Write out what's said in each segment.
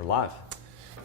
We're live.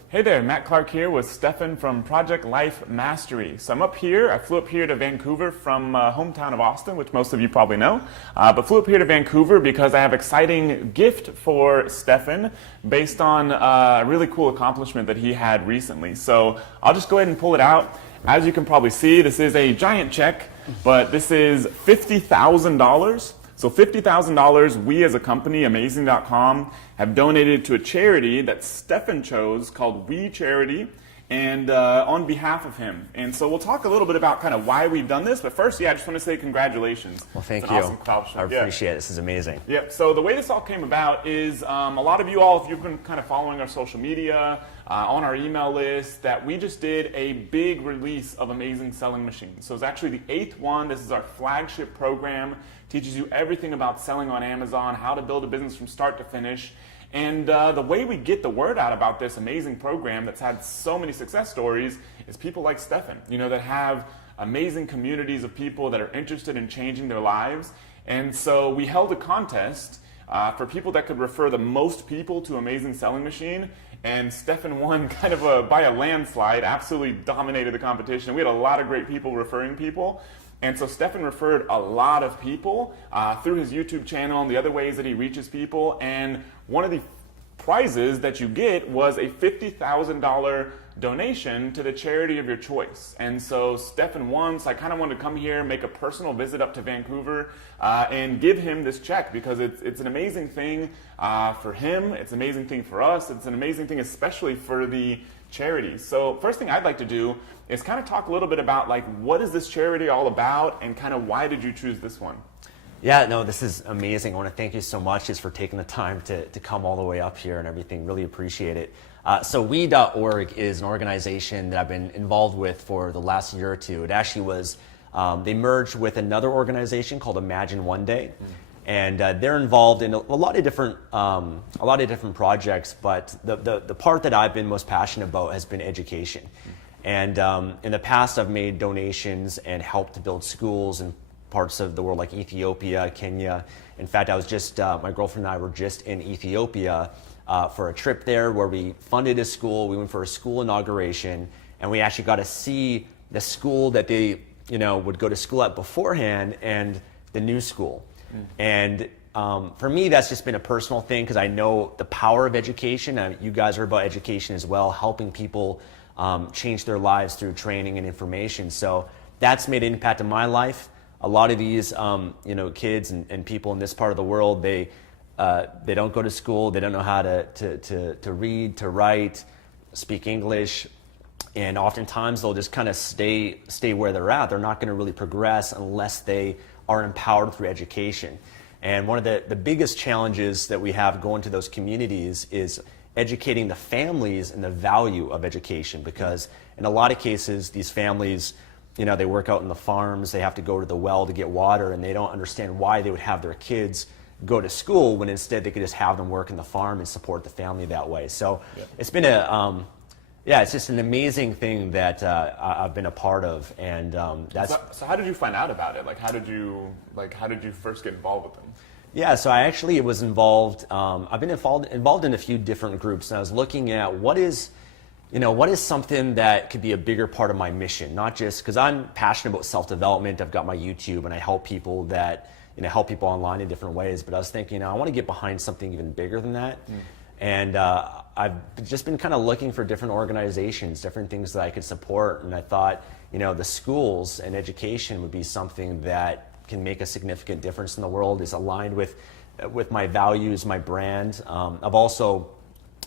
Hey there, Matt Clark here with Stefan from Project Life Mastery. So I'm up here, I flew up here to Vancouver from hometown of Austin, which most of you probably know, but flew up here to Vancouver because I have an exciting gift for Stefan based on a really cool accomplishment that he had recently. So I'll just go ahead and pull it out. As you can probably see, this is a giant check, but this is $50,000. So $50,000 we as a company, Amazing.com, have donated to a charity that Stefan chose called We Charity, and on behalf of him. And so we'll talk a little bit about kind of why we've done this, but first, I just want to say congratulations. Well, thank it's you. An awesome accomplishment. I appreciate it. This is amazing. Yep. So the way this all came about is a lot of you all, if you've been kind of following our social media, on our email list, that we just did a big release of Amazing Selling Machines. So it's actually the 8th one. This is our flagship program. Teaches you everything about selling on Amazon, how to build a business from start to finish. And the way we get the word out about this amazing program that's had so many success stories is people like Stefan, that have amazing communities of people that are interested in changing their lives. And so we held a contest for people that could refer the most people to Amazing Selling Machine. And Stefan won kind of by a landslide, absolutely dominated the competition. We had a lot of great people referring people. And so Stefan referred a lot of people through his YouTube channel and the other ways that he reaches people. And one of the prizes that you get was a $50,000 donation to the charity of your choice. And so Stefan won, so I kind of wanted to come here, make a personal visit up to Vancouver, and give him this check because it's an amazing thing for him. It's an amazing thing for us. It's an amazing thing especially for the charity. So first thing I'd like to do is kind of talk a little bit about what is this charity all about and kind of why did you choose this one? Yeah, no, this is amazing. I want to thank you so much just for taking the time to come all the way up here and everything. Really appreciate it. So we.org is an organization that I've been involved with for the last year or two. It actually was, they merged with another organization called Imagine One Day. And they're involved in a lot of different projects, but the part that I've been most passionate about has been education. And in the past, I've made donations and helped to build schools in parts of the world like Ethiopia, Kenya. In fact, I was just my girlfriend and I were just in Ethiopia for a trip there where we funded a school. We went for a school inauguration, and we actually got to see the school that they would go to school at beforehand and the new school. And for me, that's just been a personal thing because I know the power of education. You guys are about education as well, helping people change their lives through training and information. So that's made an impact in my life. A lot of these kids and people in this part of the world, they don't go to school. They don't know how to read, to write, speak English. And oftentimes they'll just kind of stay where they're at. They're not going to really progress unless they are empowered through education. And one of the biggest challenges that we have going to those communities is educating the families in the value of education, because in a lot of cases, these families, they work out in the farms, they have to go to the well to get water, and they don't understand why they would have their kids go to school when instead they could just have them work in the farm and support the family that way. So it's been it's just an amazing thing that I've been a part of, and that's. So how did you find out about it? How did you first get involved with them? Yeah, so I actually was involved. I've been involved in a few different groups, and I was looking at what is something that could be a bigger part of my mission. Not just because I'm passionate about self-development. I've got my YouTube, and I help people help people online in different ways. But I was thinking, I want to get behind something even bigger than that. And I've just been kind of looking for different organizations, different things that I could support. And I thought, the schools and education would be something that can make a significant difference in the world, is aligned with my values, my brand. I've also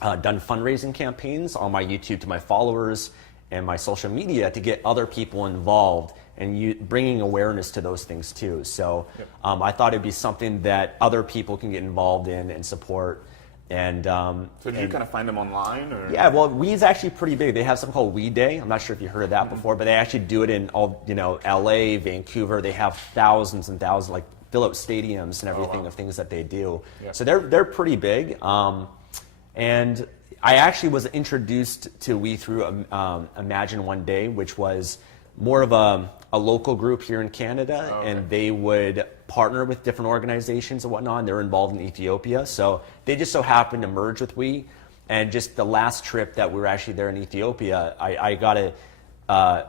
done fundraising campaigns on my YouTube to my followers and my social media to get other people involved and bringing awareness to those things too. So I thought it'd be something that other people can get involved in and support. And so did you kind of find them online? Or? Yeah, well, We's actually pretty big. They have something called We Day. I'm not sure if you heard of that before, but they actually do it in all LA, Vancouver. They have thousands and thousands, fill out stadiums and everything of things that they do. Yeah. So they're pretty big. And I actually was introduced to We through Imagine One Day, which was more of a local group here in Canada, and they would partner with different organizations and whatnot, and they're involved in Ethiopia. So they just so happened to merge with We. And just the last trip that we were actually there in Ethiopia, I got to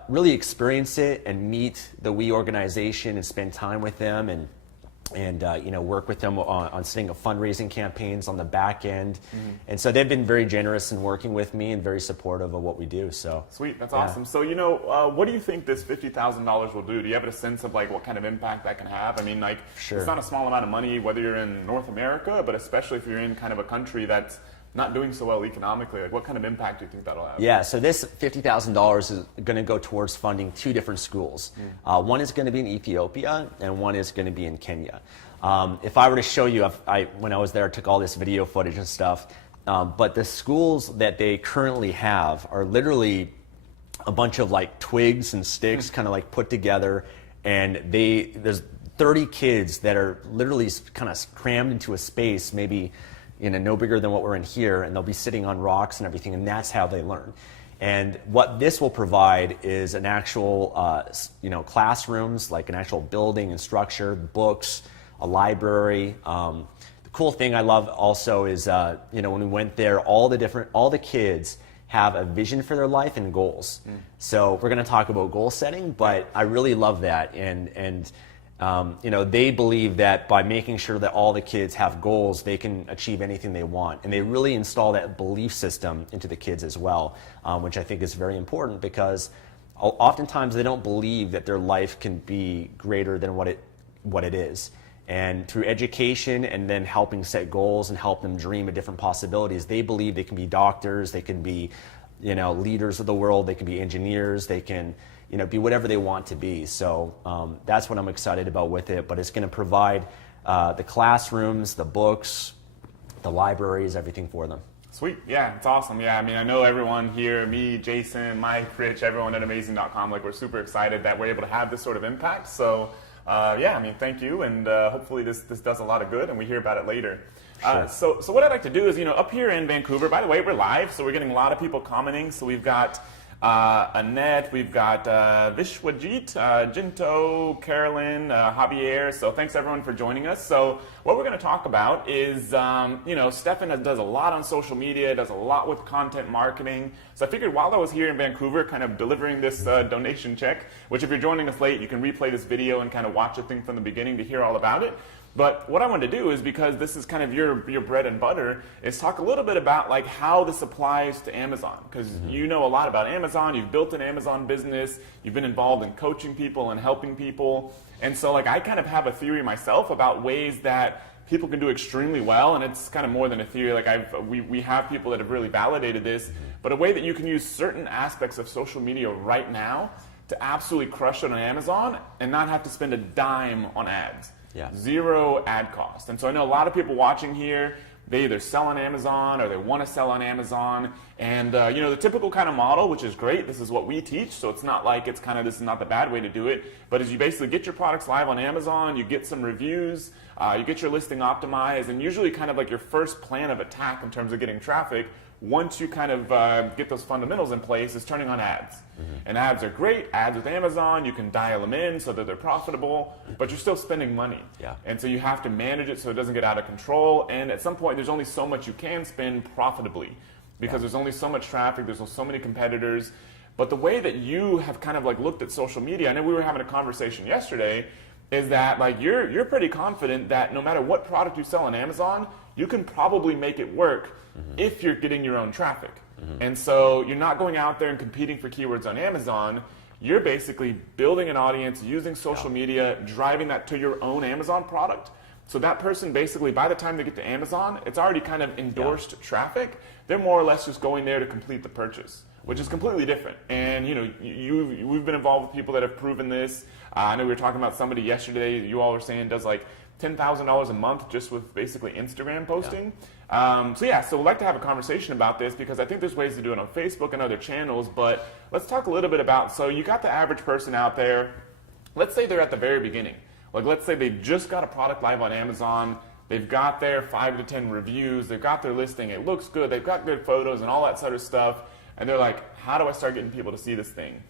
really experience it and meet the We organization and spend time with them and work with them on setting up fundraising campaigns on the back end. And so they've been very generous in working with me and very supportive of what we do. So sweet, that's awesome. So what do you think this $50,000 will do? Do you have a sense of like what kind of impact that can have? I mean, like It's not a small amount of money, whether you're in North America, but especially if you're in kind of a country that's not doing so well economically. Like, what kind of impact do you think that'll have? Yeah, so this $50,000 is going to go towards funding 2 different schools. One is going to be in Ethiopia, and one is going to be in Kenya. If I were to show you, when I was there, I took all this video footage and stuff, but the schools that they currently have are literally a bunch of like twigs and sticks kind of like put together, and there's 30 kids that are literally kind of crammed into a space, maybe no bigger than what we're in here, and they'll be sitting on rocks and everything, and that's how they learn. And what this will provide is an actual, classrooms, like an actual building and structure, books, a library. The cool thing I love also is, when we went there, all the kids have a vision for their life and goals. So we're going to talk about goal setting, but I really love that, and they believe that by making sure that all the kids have goals, they can achieve anything they want. And they really install that belief system into the kids as well, which I think is very important, because oftentimes they don't believe that their life can be greater than what it is. And through education and then helping set goals and help them dream of different possibilities, they believe they can be doctors, they can be leaders of the world, they can be engineers, they can be whatever they want to be. So that's what I'm excited about with it. But it's going to provide the classrooms, the books, the libraries, everything for them. Sweet. Yeah, it's awesome. Yeah, I mean, I know everyone here, me, Jason, Mike, Rich, everyone at Amazing.com, like, we're super excited that we're able to have this sort of impact. So thank you, and hopefully this does a lot of good, and we hear about it later. Sure. So what I'd like to do is, up here in Vancouver, by the way, we're live, so we're getting a lot of people commenting. So we've got Annette, we've got Vishwajit, Jinto, Carolyn, Javier. So thanks everyone for joining us. So what we're going to talk about is, Stefan does a lot on social media, does a lot with content marketing. So I figured while I was here in Vancouver, kind of delivering this donation check, which if you're joining us late, you can replay this video and kind of watch the thing from the beginning to hear all about it. But what I wanted to do is, because this is kind of your bread and butter, is talk a little bit about like how this applies to Amazon, because you know a lot about Amazon. You've built an Amazon business. You've been involved in coaching people and helping people. And so like I kind of have a theory myself about ways that people can do extremely well, and it's kind of more than a theory. Like we have people that have really validated this, but a way that you can use certain aspects of social media right now to absolutely crush it on Amazon and not have to spend a dime on ads. Yeah. 0 ad cost. And so I know a lot of people watching here, they either sell on Amazon or they want to sell on Amazon. And the typical kind of model, which is great, this is what we teach, so it's not like this is not the bad way to do it, but is you basically get your products live on Amazon, you get some reviews, you get your listing optimized, and usually kind of like your first plan of attack in terms of getting traffic, once you kind of get those fundamentals in place, is turning on ads. And ads are great. Ads with Amazon, you can dial them in so that they're profitable, but you're still spending money. Yeah. And so you have to manage it so it doesn't get out of control. And at some point, there's only so much you can spend profitably, because there's only so much traffic, there's so many competitors. But the way that you have kind of like looked at social media, I know we were having a conversation yesterday, is that like you're pretty confident that no matter what product you sell on Amazon, you can probably make it work if you're getting your own traffic. And so you're not going out there and competing for keywords on Amazon. You're basically building an audience, using social media, driving that to your own Amazon product. So that person basically, by the time they get to Amazon, it's already kind of endorsed traffic. They're more or less just going there to complete the purchase, which is completely different. And we've been involved with people that have proven this. I know we were talking about somebody yesterday, you all were saying does like $10,000 a month just with basically Instagram posting. So we'd like to have a conversation about this, because I think there's ways to do it on Facebook and other channels, but let's talk a little bit about, so you got the average person out there, let's say they're at the very beginning. Like let's say they just got a product live on Amazon, they've got their 5 to 10 reviews, they've got their listing, it looks good, they've got good photos and all that sort of stuff, and they're like, how do I start getting people to see this thing?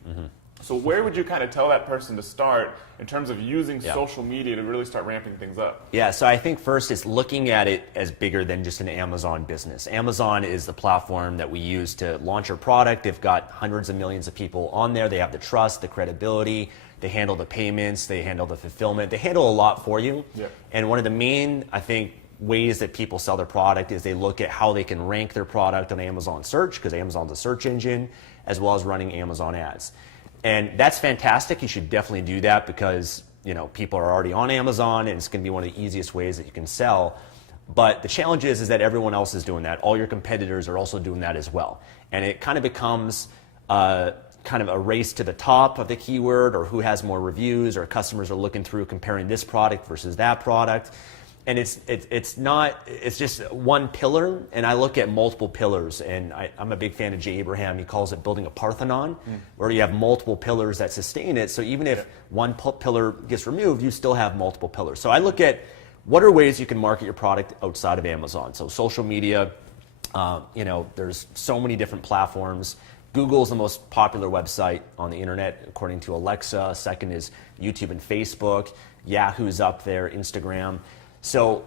So where would you kind of tell that person to start in terms of using social media to really start ramping things up? Yeah, so I think first it's looking at it as bigger than just an Amazon business. Amazon is the platform that we use to launch our product. They've got hundreds of millions of people on there. They have the trust, the credibility. They handle the payments. They handle the fulfillment. They handle a lot for you. Yeah. And one of the main, I think, ways that people sell their product is they look at how they can rank their product on Amazon search, because Amazon's a search engine, as well as running Amazon ads. And that's fantastic. You should definitely do that because people are already on Amazon, and it's going to be one of the easiest ways that you can sell. But the challenge is that everyone else is doing that. All your competitors are also doing that as well. And it kind of becomes kind of a race to the top of the keyword, or who has more reviews, or customers are looking through comparing this product versus that product. And it's just one pillar, and I look at multiple pillars, and I'm a big fan of Jay Abraham. He calls it building a Parthenon, where you have multiple pillars that sustain it. So even if one pillar gets removed, you still have multiple pillars. So I look at what are ways you can market your product outside of Amazon. So social media, there's so many different platforms. Google is the most popular website on the internet, according to Alexa. Second is YouTube and Facebook. Yahoo's up there, Instagram. So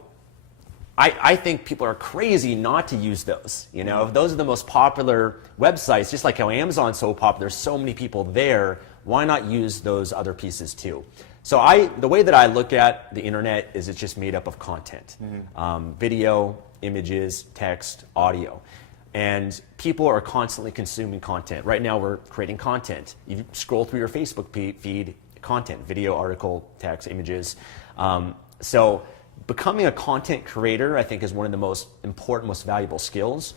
I think people are crazy not to use those. If those are the most popular websites, just like how Amazon's so popular, there's so many people there, why not use those other pieces too? So the way that I look at the internet is it's just made up of content. Video, images, text, audio. And people are constantly consuming content. Right now we're creating content. You scroll through your Facebook feed, content, video, article, text, images. So becoming a content creator, I think, is one of the most important, most valuable skills.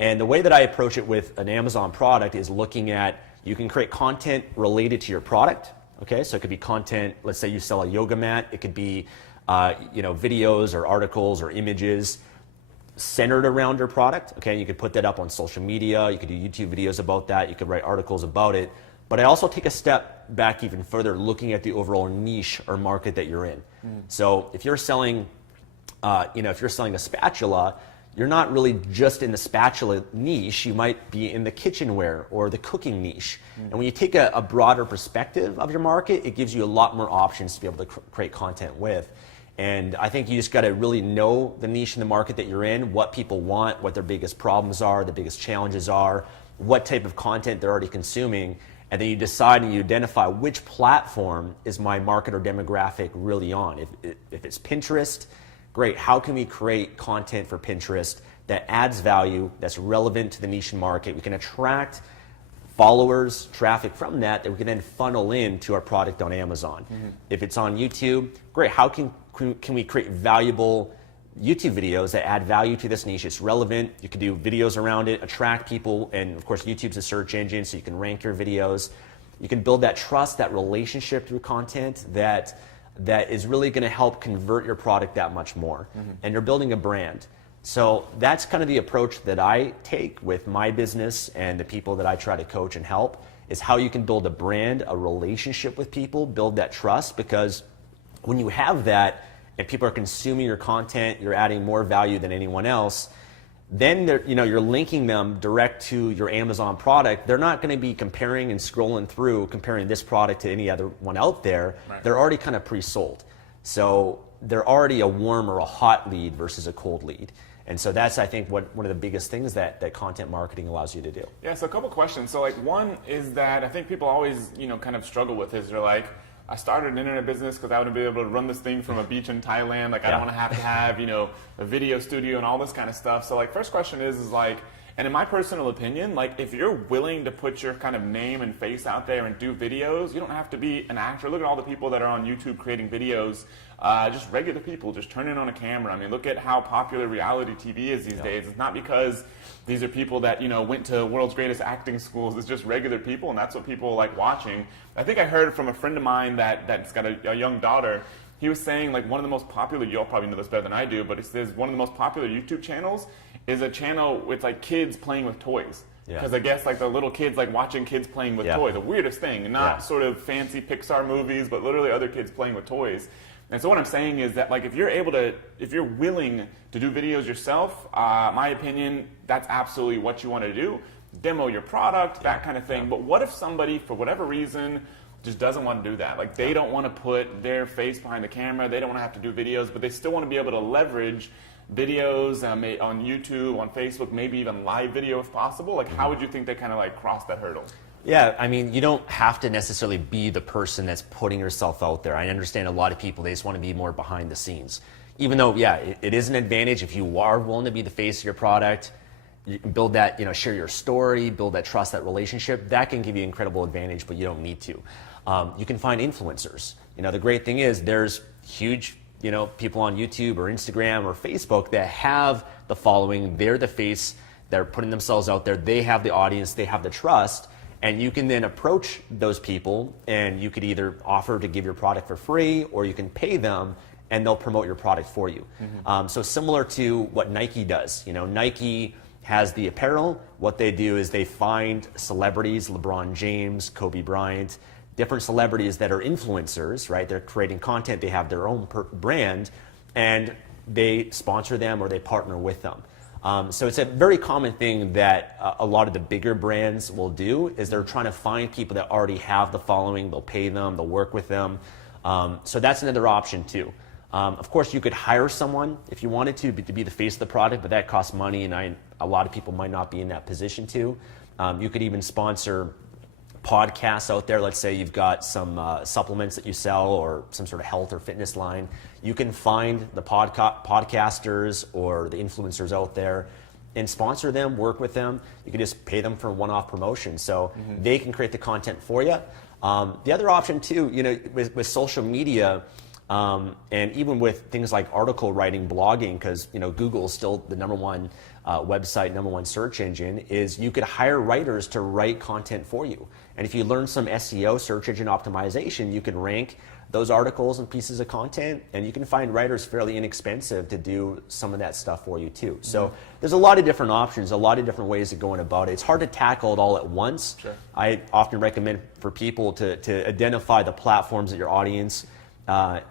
And the way that I approach it with an Amazon product is looking at, you can create content related to your product. Okay, so it could be content, let's say you sell a yoga mat. It could be videos or articles or images centered around your product. Okay, you could put that up on social media. You could do YouTube videos about that. You could write articles about it. But I also take a step back even further, looking at the overall niche or market that you're in. So if you're selling, if you're selling a spatula, you're not really just in the spatula niche. You might be in the kitchenware or the cooking niche. And when you take a broader perspective of your market, it gives you a lot more options to be able to create content with. And I think you just got to really know the niche in the market that you're in, what people want, what their biggest problems are, the biggest challenges are, what type of content they're already consuming. And then you decide and you identify which platform is my market or demographic really on. If it's Pinterest, great. How can we create content for Pinterest that adds value, that's relevant to the niche market? We can attract followers, traffic from that we can then funnel into our product on Amazon. If it's on YouTube, great. How can we create valuable YouTube videos that add value to this niche? It's relevant. You can do videos around it, attract people, and of course YouTube's a search engine, so you can rank your videos. You can build that trust, that relationship through content that is really going to help convert your product that much more. And you're building a brand. So that's kind of the approach that I take with my business and the people that I try to coach and help, is how you can build a brand, a relationship with people, build that trust, because when you have that, and people are consuming your content, you're adding more value than anyone else, then you're linking them direct to your Amazon product. They're not going to be comparing and scrolling through, comparing this product to any other one out there. Right. They're already kind of pre-sold. So they're already a warm or a hot lead versus a cold lead. And so that's, I think, one of the biggest things that content marketing allows you to do. Yeah, so a couple questions. So one is that I think people always, kind of struggle with is they're like, I started an internet business because I want to be able to run this thing from a beach in Thailand. I don't want to have, a video studio and all this kind of stuff. So first question is and in my personal opinion, if you're willing to put your kind of name and face out there and do videos, you don't have to be an actor. Look at all the people that are on YouTube creating videos, just regular people, just turning on a camera. I mean, look at how popular reality TV is these days. It's not because these are people that, went to world's greatest acting schools. It's just regular people, and that's what people like watching. I think I heard from a friend of mine that's got a young daughter. He was saying one of the most popular, you'll probably know this better than I do, but he says one of the most popular YouTube channels is a channel with kids playing with toys. Because I guess the little kids watching kids playing with toys, the weirdest thing, not sort of fancy Pixar movies, but literally other kids playing with toys. And so what I'm saying is that if you're willing to do videos yourself, my opinion, that's absolutely what you want to do. demo your product, that kind of thing. But what if somebody, for whatever reason, just doesn't want to do that? Like they don't want to put their face behind the camera, they don't want to have to do videos, but they still want to be able to leverage videos on YouTube, on Facebook, maybe even live video if possible. Like how would you think they kind of like cross that hurdle? Yeah, I mean, you don't have to necessarily be the person that's putting yourself out there. I understand a lot of people, they just want to be more behind the scenes. Even though, yeah, it is an advantage if you are willing to be the face of your product, you can build that, share your story, build that trust, that relationship. That can give you incredible advantage, but you don't need to. You can find influencers. The great thing is there's huge, people on YouTube or Instagram or Facebook that have the following. They're the face. They're putting themselves out there. They have the audience. They have the trust. And you can then approach those people and you could either offer to give your product for free or you can pay them and they'll promote your product for you. So similar to what Nike does. Nike has the apparel. What they do is they find celebrities, LeBron James, Kobe Bryant, different celebrities that are influencers, right? They're creating content. They have their own brand and they sponsor them or they partner with them. So it's a very common thing that a lot of the bigger brands will do is they're trying to find people that already have the following. They'll pay them, they'll work with them. So that's another option too. Of course, you could hire someone if you wanted to be the face of the product, but that costs money and a lot of people might not be in that position to. You could even sponsor podcasts out there. Let's say you've got some supplements that you sell or some sort of health or fitness line. You can find the podcasters or the influencers out there and sponsor them, work with them. You can just pay them for a one-off promotion. So they can create the content for you. The other option too, with social media, and even with things like article writing, blogging, because Google is still the number one website, number one search engine, is you could hire writers to write content for you. And if you learn some SEO, search engine optimization, you can rank those articles and pieces of content, and you can find writers fairly inexpensive to do some of that stuff for you too. So there's a lot of different options, a lot of different ways of going about it. It's hard to tackle it all at once. Sure. I often recommend for people to identify the platforms that your audience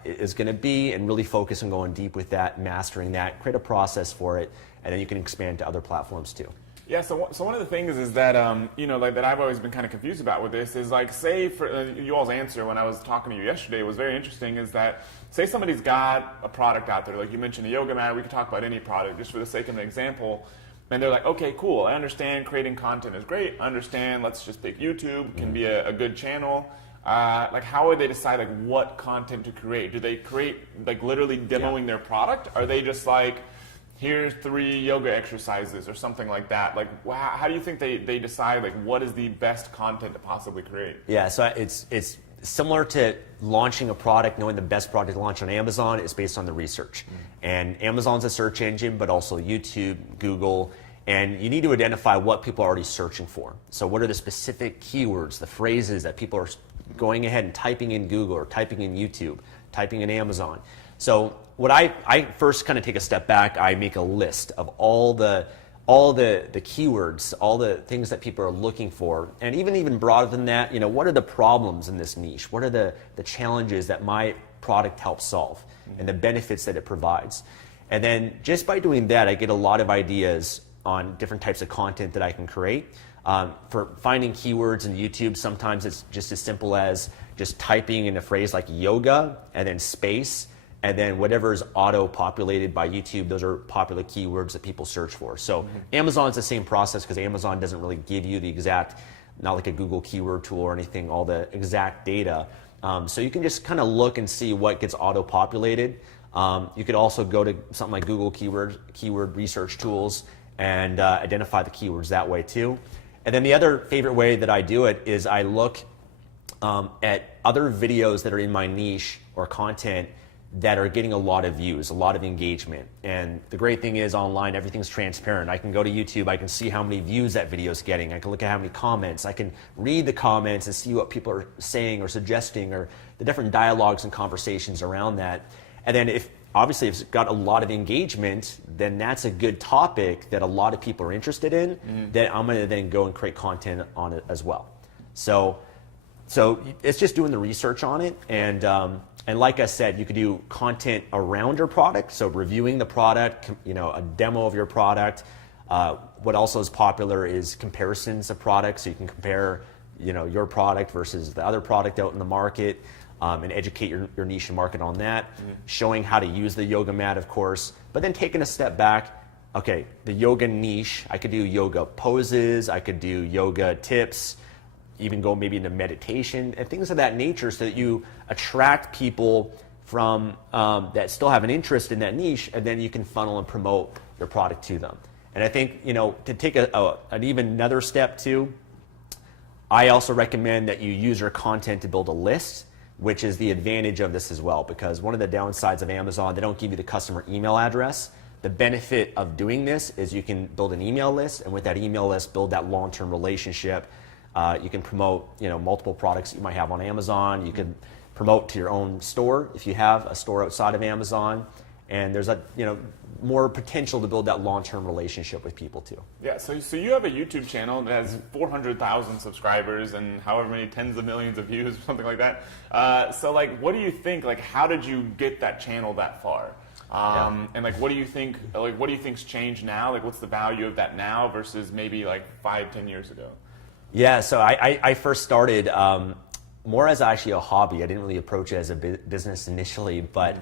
is going to be and really focus on going deep with that, mastering that, create a process for it, and then you can expand to other platforms too. Yeah, so one of the things is that, like that I've always been kind of confused about with this is like, say for you all's answer when I was talking to you yesterday was very interesting, is that say somebody's got a product out there, like you mentioned a yoga mat, we could talk about any product just for the sake of an example, and they're like, okay, cool, I understand creating content is great, I understand, let's just pick YouTube, can be a good channel. Like how would they decide like what content to create? Do they create like literally demoing their product? Are they just like, here's 3 yoga exercises or something like that? Like how do you think they decide like what is the best content to possibly create? Yeah, so it's similar to launching a product, knowing the best product to launch on Amazon is based on the research. And Amazon's a search engine, but also YouTube, Google, and you need to identify what people are already searching for. So what are the specific keywords, the phrases that people are going ahead and typing in Google or typing in YouTube, typing in Amazon. So what I first kind of take a step back, I make a list of all the keywords, all the things that people are looking for, and even broader than that, what are the problems in this niche? What are the challenges that my product helps solve and the benefits that it provides? And then just by doing that, I get a lot of ideas on different types of content that I can create. For finding keywords in YouTube, sometimes it's just as simple as just typing in a phrase like yoga and then space, and then whatever is auto-populated by YouTube, those are popular keywords that people search for. So Amazon's the same process because Amazon doesn't really give you the exact, not like a Google keyword tool or anything, all the exact data. So you can just kind of look and see what gets auto-populated. You could also go to something like Google keyword research tools and identify the keywords that way too. And then the other favorite way that I do it is I look at other videos that are in my niche or content that are getting a lot of views, a lot of engagement. And the great thing is online, everything's transparent. I can go to YouTube, I can see how many views that video is getting. I can look at how many comments. I can read the comments and see what people are saying or suggesting or the different dialogues and conversations around that. And then if it's got a lot of engagement, then that's a good topic that a lot of people are interested in, that I'm gonna then go and create content on it as well. So it's just doing the research on it. And like I said, you could do content around your product. So reviewing the product, a demo of your product, What also is popular is comparisons of products. So you can compare, your product versus the other product out in the market, and educate your niche and market on that. Showing how to use the yoga mat, of course, but then taking a step back. Okay, the yoga niche, I could do yoga poses, I could do yoga tips, even go maybe into meditation and things of that nature, so that you attract people from that still have an interest in that niche, and then you can funnel and promote your product to them. And I think, to take an even another step too, I also recommend that you use your content to build a list, which is the advantage of this as well, because one of the downsides of Amazon, they don't give you the customer email address. The benefit of doing this is you can build an email list, and with that email list, build that long-term relationship. You can promote, multiple products you might have on Amazon. You can promote to your own store if you have a store outside of Amazon. And there's more potential to build that long-term relationship with people too. Yeah, so you have a YouTube channel that has 400,000 subscribers and however many tens of millions of views or something like that. So what do you think, how did you get that channel that far? And what do you think, what do you think's changed now? What's the value of that now versus maybe 5-10 years ago? Yeah, so I first started more as actually a hobby. I didn't really approach it as a business initially, but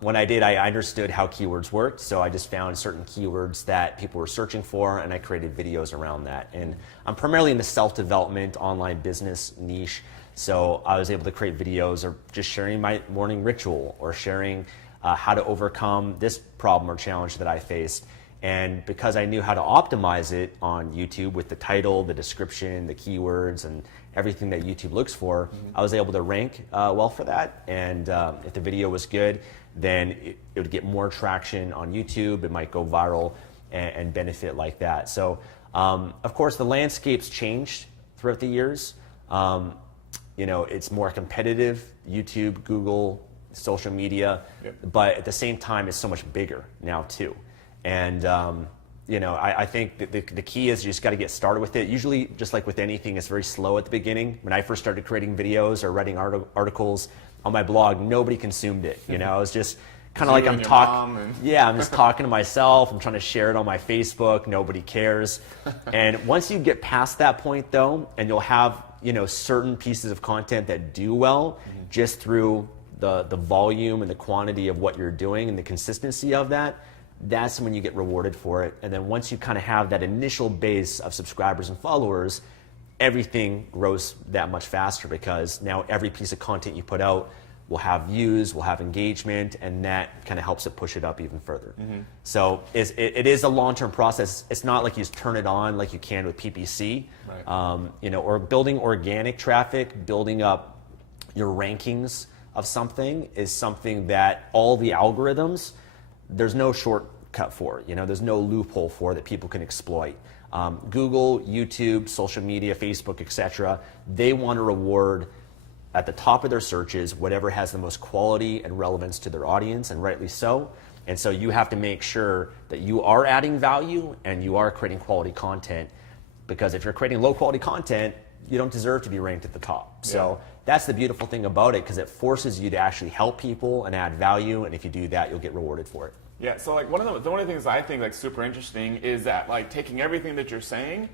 when I did, I understood how keywords worked. So I just found certain keywords that people were searching for, and I created videos around that. And I'm primarily in the self-development online business niche. So I was able to create videos or just sharing my morning ritual, or sharing how to overcome this problem or challenge that I faced. And because I knew how to optimize it on YouTube with the title, the description, the keywords, and everything that YouTube looks for, I was able to rank well for that. And if the video was good, then it would get more traction on YouTube. It might go viral and benefit like that. So, of course, the landscape's changed throughout the years. It's more competitive, YouTube, Google, social media, but at the same time, it's so much bigger now too. And I think that the key is you just got to get started with it. Usually, just like with anything, it's very slow at the beginning. When I first started creating videos or writing articles on my blog, nobody consumed it. It was just kind of like I'm talking. Yeah, I'm just talking to myself. I'm trying to share it on my Facebook. Nobody cares. And once you get past that point, though, and you'll have certain pieces of content that do well just through the volume and the quantity of what you're doing and the consistency of that, that's when you get rewarded for it. And then once you kind of have that initial base of subscribers and followers, everything grows that much faster, because now every piece of content you put out will have views, will have engagement, and that kind of helps it push it up even further. So it is a long-term process. It's not like you just turn it on like you can with PPC, right. Or building organic traffic, building up your rankings of something is something that all the algorithms, there's no shortcut for. There's no loophole for that people can exploit. Google, YouTube, social media, Facebook, etc., they want to reward at the top of their searches whatever has the most quality and relevance to their audience, and rightly so. And so you have to make sure that you are adding value and you are creating quality content, because if you're creating low quality content, you don't deserve to be ranked at the top. So that's the beautiful thing about it, because it forces you to actually help people and add value, and if you do that, you'll get rewarded for it. Yeah, so one of the things I think super interesting is that taking everything that you're saying,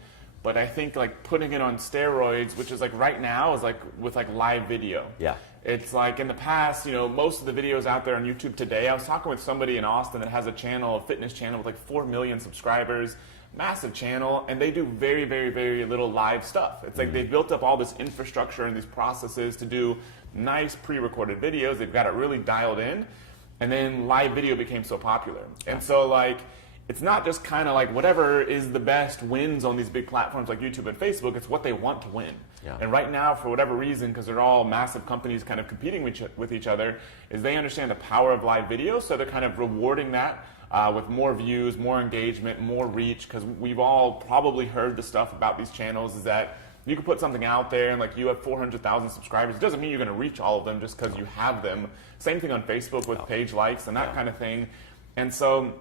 but I think putting it on steroids, which is right now is with live video. Yeah. It's in the past, most of the videos out there on YouTube today, I was talking with somebody in Austin that has a fitness channel with 4 million subscribers, massive channel, and they do very, very, very little live stuff. It's they've built up all this infrastructure and these processes to do nice pre-recorded videos. They've got it really dialed in. And then live video became so popular. And so it's not just kind of whatever is the best wins on these big platforms like YouTube and Facebook, it's what they want to win. Yeah. And right now, for whatever reason, because they're all massive companies kind of competing with each other, is they understand the power of live video, so they're kind of rewarding that with more views, more engagement, more reach, because we've all probably heard the stuff about these channels is that you can put something out there and you have 400,000 subscribers. It doesn't mean you're going to reach all of them just because you have them. Same thing on Facebook with page likes and that kind of thing. And so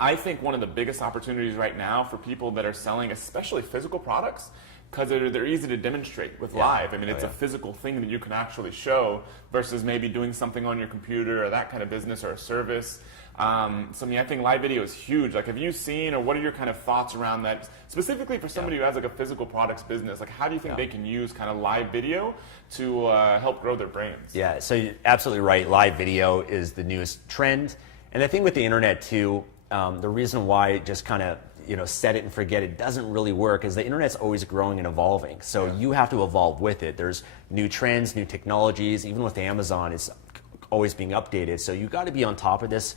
I think one of the biggest opportunities right now for people that are selling, especially physical products, because they're easy to demonstrate with live. I mean, it's a physical thing that you can actually show versus maybe doing something on your computer or that kind of business or a service. So I mean, I think live video is huge. Like, have you seen, or what are your kind of thoughts around that, specifically for somebody who has like a physical products business? Like, how do you think they can use kind of live video to help grow their brands? Yeah, so you're absolutely right. Live video is the newest trend. And the thing with the internet too, the reason why it just kind of, set it and forget it doesn't really work is the internet's always growing and evolving. So you have to evolve with it. There's new trends, new technologies. Even with Amazon, it's always being updated. So you got to be on top of this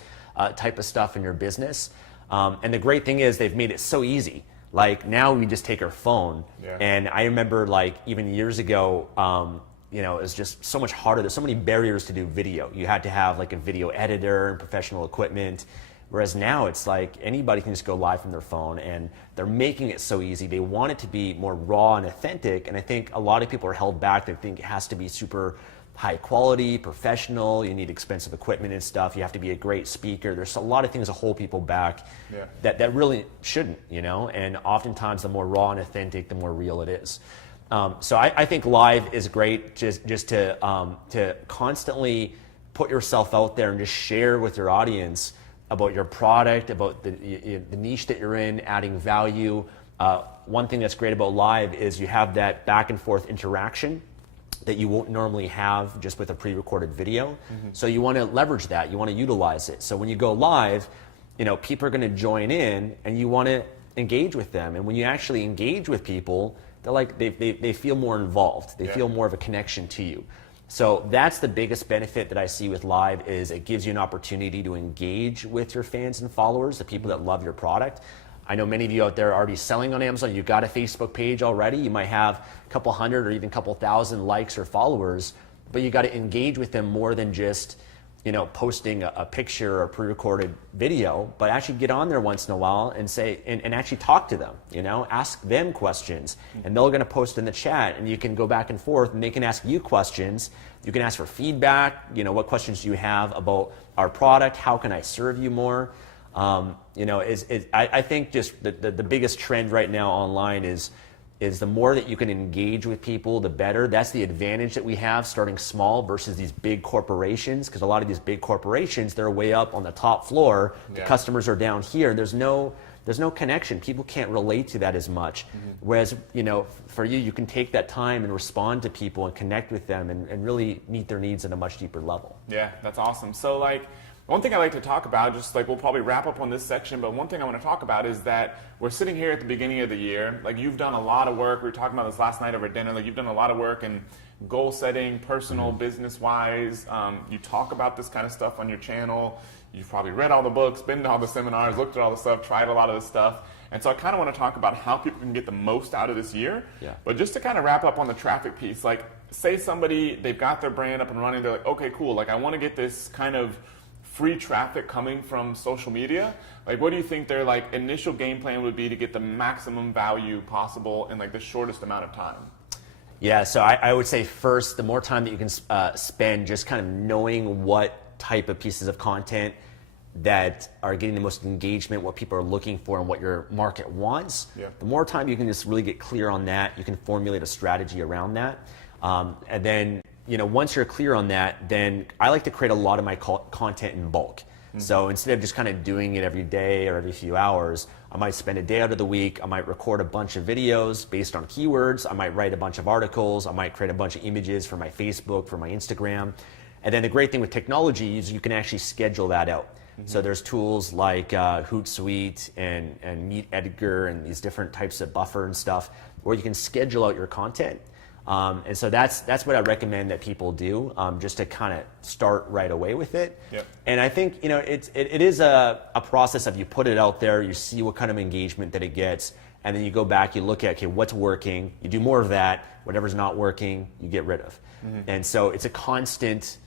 type of stuff in your business. And the great thing is they've made it so easy. Like, now we just take our phone. And I remember, like, even years ago, it was just so much harder. There's so many barriers to do video. You had to have like a video editor and professional equipment. Whereas now it's like anybody can just go live from their phone, and they're making it so easy. They want it to be more raw and authentic. And I think a lot of people are held back. They think it has to be super high quality, professional. You need expensive equipment and stuff. You have to be a great speaker. There's a lot of things that hold people back that really shouldn't, and oftentimes the more raw and authentic, the more real it is. So I think live is great, just to constantly put yourself out there and just share with your audience about your product, about the niche that you're in, adding value. One thing that's great about live is you have that back and forth interaction that you won't normally have just with a pre-recorded video. So you want to leverage that. You want to utilize it. So when you go live, people are going to join in, and you want to engage with them. And when you actually engage with people, they're like, they feel more involved. They feel more of a connection to you. So that's the biggest benefit that I see with live, is it gives you an opportunity to engage with your fans and followers, the people that love your product. I know many of you out there are already selling on Amazon. You've got a Facebook page already. You might have a couple hundred or even a couple thousand likes or followers, but you got to engage with them more than just posting a picture or a pre-recorded video, but actually get on there once in a while and say, and actually talk to them, ask them questions, and they're going to post in the chat, and you can go back and forth, and they can ask you questions. You can ask for feedback, what questions do you have about our product? How can I serve you more? I think just the biggest trend right now online is the more that you can engage with people, the better. That's the advantage that we have starting small versus these big corporations, because a lot of these big corporations, they're way up on the top floor. The customers are down here. There's no connection. People can't relate to that as much. Whereas, for you can take that time and respond to people and connect with them and really meet their needs at a much deeper level. Yeah, that's awesome. So, like, one thing I like to talk about, just like we'll probably wrap up on this section, but one thing I want to talk about is that we're sitting here at the beginning of the year. Like, you've done a lot of work. We were talking about this last night over dinner. Like, you've done a lot of work in goal setting, personal, business-wise. You talk about this kind of stuff on your channel. You've probably read all the books, been to all the seminars, looked at all the stuff, tried a lot of this stuff. And so I kind of want to talk about how people can get the most out of this year. But just to kind of wrap up on the traffic piece, like, say somebody, they've got their brand up and running. They're like, okay, cool. Like, I want to get this kind of free traffic coming from social media. Like, what do you think their like initial game plan would be to get the maximum value possible in like the shortest amount of time? Yeah, so I would say first, the more time that you can spend just kind of knowing what type of pieces of content that are getting the most engagement, what people are looking for, and what your market wants, the more time you can just really get clear on that, you can formulate a strategy around that. And then once you're clear on that, then I like to create a lot of my content in bulk. So instead of just kind of doing it every day or every few hours, I might spend a day out of the week. I might record a bunch of videos based on keywords. I might write a bunch of articles. I might create a bunch of images for my Facebook, for my Instagram. And then the great thing with technology is you can actually schedule that out. So there's tools like Hootsuite and Meet Edgar and these different types of buffer and stuff where you can schedule out your content. And so that's what I recommend that people do, just to kind of start right away with it. And I think it is a process of you put it out there, you see what kind of engagement that it gets, and then you go back, you look at, okay, what's working, you do more of that, whatever's not working, you get rid of. And so it's a constant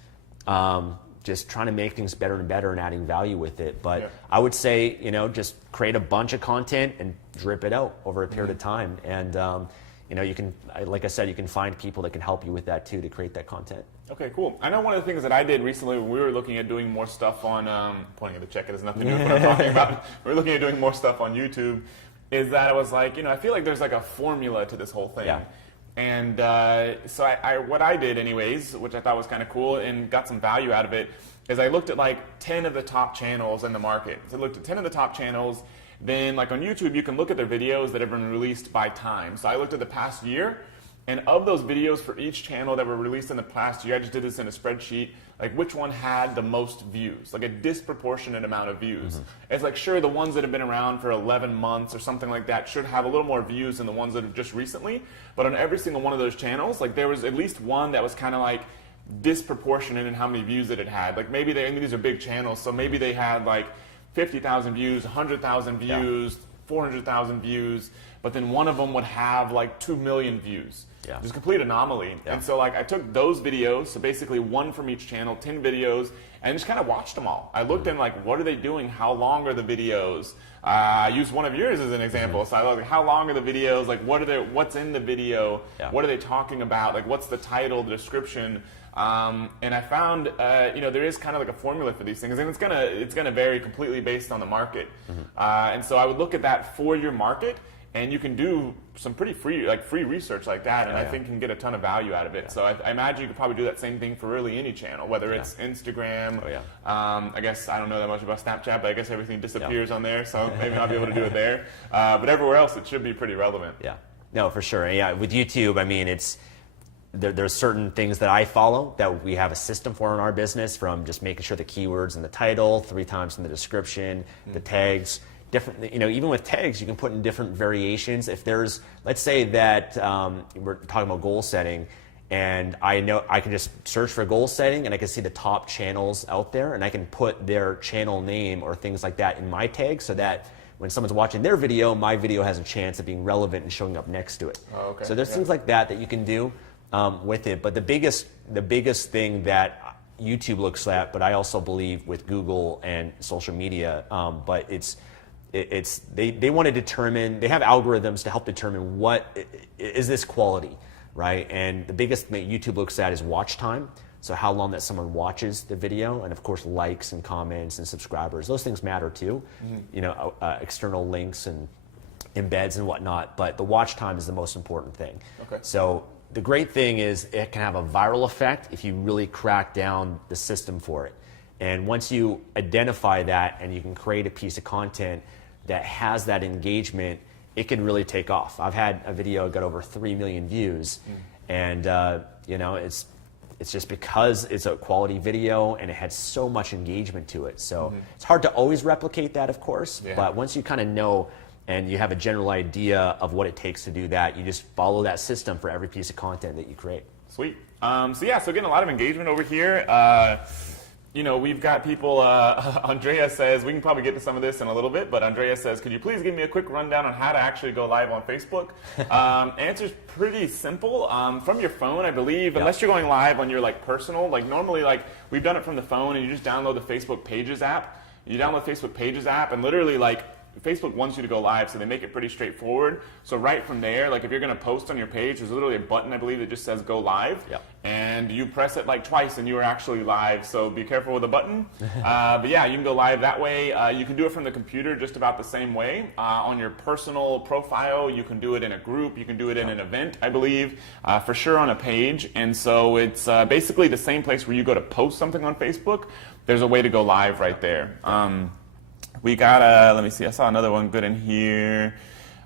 just trying to make things better and better and adding value with it. But I would say, just create a bunch of content and drip it out over a period of time. And you can, like I said, you can find people that can help you with that too, to create that content. Okay, cool. I know one of the things that I did recently when we were looking at doing more stuff on, pointing at the check, it has nothing to do with what I'm talking about. We were looking at doing more stuff on YouTube. is that I was like, I feel like there's like a formula to this whole thing. Yeah. And so what I did anyways, which I thought was kind of cool and got some value out of it, is I looked at like 10 of the top channels in the market. So I looked at 10 of the top channels. Then like on YouTube, you can look at their videos that have been released by time. So I looked at the past year, and of those videos for each channel that were released in the past year, I just did this in a spreadsheet, like which one had the most views, like a disproportionate amount of views. Mm-hmm. It's like, sure, the ones that have been around for 11 months or something like that should have a little more views than the ones that have just recently, but on every single one of those channels, like there was at least one that was kind of like disproportionate in how many views that it had. Like maybe these are big channels, so maybe they had like 50,000 views, 100,000 views, 400,000 views, but then one of them would have like 2 million views. Yeah. Just a complete anomaly. Yeah. And so like I took those videos, so basically one from each channel, 10 videos, and just kind of watched them all. I looked in like, what are they doing? How long are the videos? I used one of yours as an example. So I looked like, how long are the videos? Like what's in the video? Yeah. What are they talking about? Like what's the title, the description? And I found, there is kind of like a formula for these things, and it's gonna vary completely based on the market. Mm-hmm. And so I would look at that for your market, and you can do some pretty free research like that, and I think you can get a ton of value out of it. Yeah. So I imagine you could probably do that same thing for really any channel, whether it's Instagram. I guess I don't know that much about Snapchat, but I guess everything disappears on there, so maybe I'll be able to do it there. But everywhere else, it should be pretty relevant. Yeah, no, for sure. Yeah, with YouTube, I mean, there's certain things that I follow that we have a system for in our business, from just making sure the keywords in the title, 3 times in the description, the tags. Different, even with tags, you can put in different variations. If there's, let's say that we're talking about goal setting, and I know I can just search for goal setting, and I can see the top channels out there, and I can put their channel name or things like that in my tag, so that when someone's watching their video, my video has a chance of being relevant and showing up next to it. Oh, okay. So there's things like that you can do with it. But the biggest thing that YouTube looks at, but I also believe with Google and social media, but they want to determine, they have algorithms to help determine what is this quality, right? And the biggest thing that YouTube looks at is watch time. So how long that someone watches the video, and of course likes and comments and subscribers. Those things matter too. Mm-hmm. External links and embeds and whatnot, but the watch time is the most important thing. Okay. So the great thing is it can have a viral effect if you really crack down the system for it. And once you identify that and you can create a piece of content that has that engagement, it can really take off. I've had a video got over 3 million views, and it's just because it's a quality video and it had so much engagement to it. So it's hard to always replicate that, of course, but once you kind of know and you have a general idea of what it takes to do that, you just follow that system for every piece of content that you create. Sweet. So getting a lot of engagement over here. We've got people, Andrea says, we can probably get to some of this in a little bit, but Andrea says, could you please give me a quick rundown on how to actually go live on Facebook? Answer's pretty simple. From your phone, I believe, unless you're going live on your personal, normally we've done it from the phone, and you just download the Facebook Pages app. You download the Facebook Pages app, and literally Facebook wants you to go live, so they make it pretty straightforward. So right from there, if you're going to post on your page, there's literally a button, I believe, that just says go live. Yep. And you press it twice and you are actually live, so be careful with the button. But yeah, you can go live that way. You can do it from the computer just about the same way. On your personal profile, you can do it in a group, you can do it in an event, I believe, for sure on a page. And so it's basically the same place where you go to post something on Facebook. There's a way to go live right there. We got let me see, I saw another one good in here.